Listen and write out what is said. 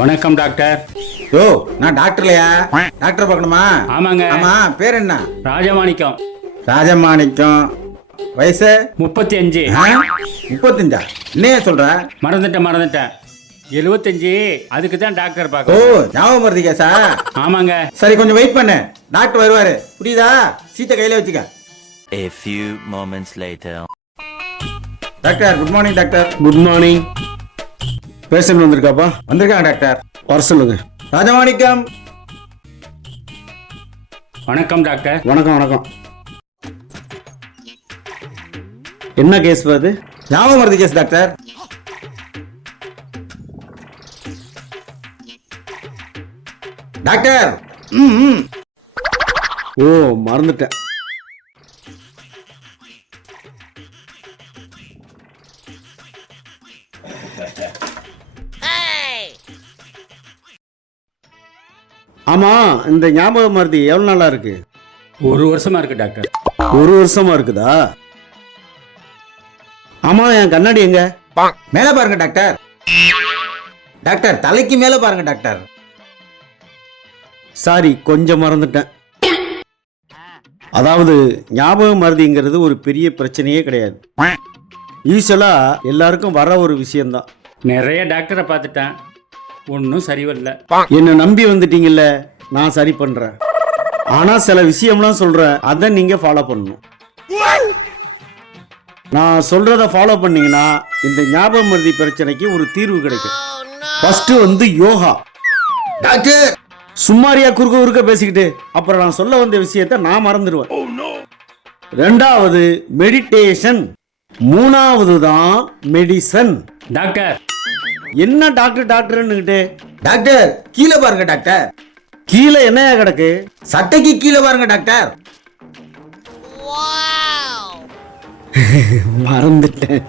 வணக்கம் டாக்டர். யோ, நான் டாக்டர்லையா? டாக்டர் பார்க்கணுமா? ஆமாங்க. ஆமா, பேர் என்ன? ராஜமாணிக்கம். ராஜமாணிக்கம். வயசு 35. 35? என்னைய சொல்ற? மறந்துட்டேன் 75. அதுக்கு தான் டாக்டர் ஓ, பார்க்க. ஞாபகம் வருது கேசா? ஆமாங்க. சரி, கொஞ்சம் வெயிட் பண்ணு, டாக்டர் வருவாரு. புரியுதா? சீட்டை கையில வச்சுக்க. A few moments later. Doctor, good morning doctor. Good morning. Patient வந்திருக்காப்பா? வந்திருக்காங்க டாக்டர். வர சொல்லுங்க. ராஜமாணிக்கம். வணக்கம் டாக்டர். வணக்கம் வணக்கம். என்ன கேஸ் பாது? ஞாபகம் வருது கேஸ் டாக்டர். டாக்டர். ஓ, மறந்துட்டேன். ஆமா, இந்த ஞாபக மருதி எவ்வளவு நாளா இருக்கு? 1 வருஷமா இருக்கு டாக்டர். 1 வருஷமா இருக்குதா? ஆமா, என் கண்ணாடி எங்க? மேல பாருங்க டாக்டர். டாக்டர், தலைக்கு மேல பாருங்க டாக்டர். சாரி, கொஞ்சம் மறந்துட்டேன். அதாவது ஞாபக மருதிங்கிறது ஒரு பெரிய பிரச்சனையே கிடையாது. யூஸ்வலா எல்லாருக்கும் வர ஒரு விஷயம்தான். நிறைய டாக்டரை பார்த்துட்டேன், ஒன்றும் சரிவல்ல. என்னை நம்பி வந்துட்டீங்கல்ல, நான் சரி பண்றேன். ஆனா சில விஷயம்லாம் சொல்றேன், அதை நீங்க ஃபாலோ பண்ணணும். நான் சொல்றத ஃபாலோ பண்ணீங்கன்னா இந்த ஞாபக மருதி பிரச்சனைக்கு ஒரு தீர்வு கிடைக்கும். ஃபர்ஸ்ட் வந்து யோகா. டாக்டர், சும்மாரியா குறுக்க பேசிக்கிட்டு அப்புறம் நான் சொல்ல வந்த விஷயத்தை நான் மறந்துடுவேன். ரெண்டாவது மெடிடேஷன். மூணாவது தான் மெடிசன். டாக்டர், என்ன டாக்டர்ன்னுகிட்டு? டாக்டர், கீழே பாருங்க டாக்டர். கீழே என்னையா கிடக்கு? சட்டைக்கு கீழே பாருங்க டாக்டர். மறந்துட்டேன்.